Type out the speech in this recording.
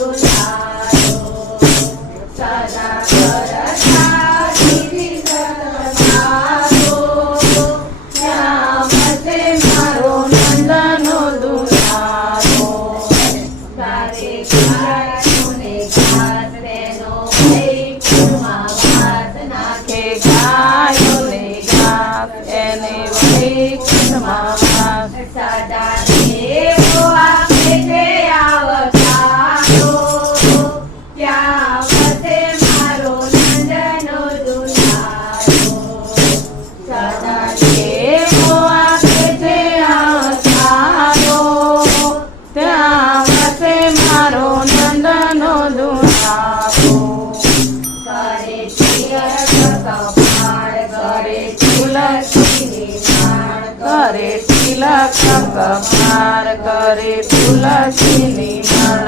દુલારો સદા કરતા ગિરી સતવારો શ્યામ છે મારો નંદનો દુલારો ગારે ગાયોને ઘાસ તેનો વૈકુંઠમાં વાસ નાખે ગાયોને ઘાસ એને વૈકુંઠમાં વાસ સદા દેવો આપે છે આવકારો ત્યાં વસે મારો નંદનો દુલારો સદા દેવો આપે છે આવકારો ત્યાં વસે મારો નંદનો દુલારો કરે તિલક કપાળ કરે તુલસીની માળ કરે તિલક કપાળ કરે તુલસીની માળા